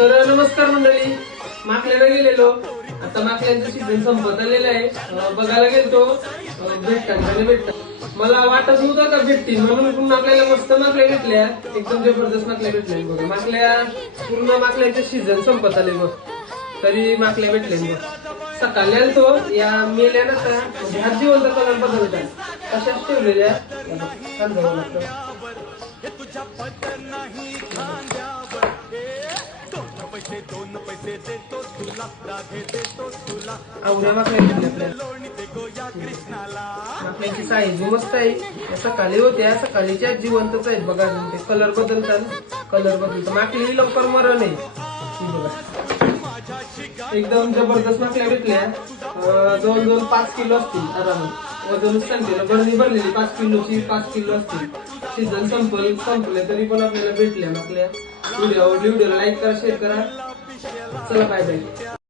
तर नमस्कार मंडळी, माकल्याला गेलेलो. आता माकल्यांचं सीझन संपत आलेलं आहे. बघायला गेलतो, भेटतात. मला वाटत नव्हतं का भेटतील म्हणून, पण आपल्याला मस्त माकल्या भेटल्या. एकदम जबरदस्त माकल्या भेटल्या बघा. माकल्या पूर्ण माकल्याचे सीझन संपत आले बघ, तरी माकल्या भेटले बघ. सकाळी आलतो, या मेल्यानंतर म्हणजे हा जिवंत कलर बदलतात तशाच ठेवलेल्या. आवड्या माकल्याची साईज मस्त आहे. सकाळी होत्या, सकाळीच्या जिवंतच आहेत बघा. ते कलर बदलतात, माकली लवकर मरण नाही बघा. एकदम जबरदस्त माकल्या भेटल्या. जवळजवळ 5 किलो असतील आरामात. वजनच सांगते, बरणी भरलेली 5 किलोची, 5 किलो असतील. सीझन संपले तरी पण आपल्याला भेटल्या माकल्या. व्हिडिओला लाईक करा, शेअर करा. चला बाय बाय.